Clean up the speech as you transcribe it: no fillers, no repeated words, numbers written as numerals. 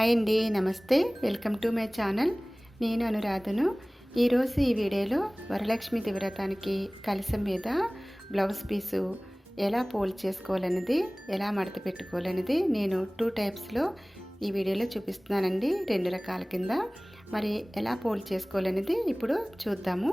హాయ్ అండి, నమస్తే. Welcome to my channel. నేను అనురాధను. ఈరోజు ఈ వీడియోలో వరలక్ష్మి వ్రతానికి కలశం మీద బ్లౌజ్ పీసు ఎలా ఫోల్డ్ చేసుకోవాలనేది, ఎలా మడత పెట్టుకోవాలనేది నేను 2 టైప్స్లో ఈ వీడియోలో చూపిస్తున్నానండి. 2 రకాల కింద మరి ఎలా ఫోల్డ్ చేసుకోవాలనేది ఇప్పుడు చూద్దాము.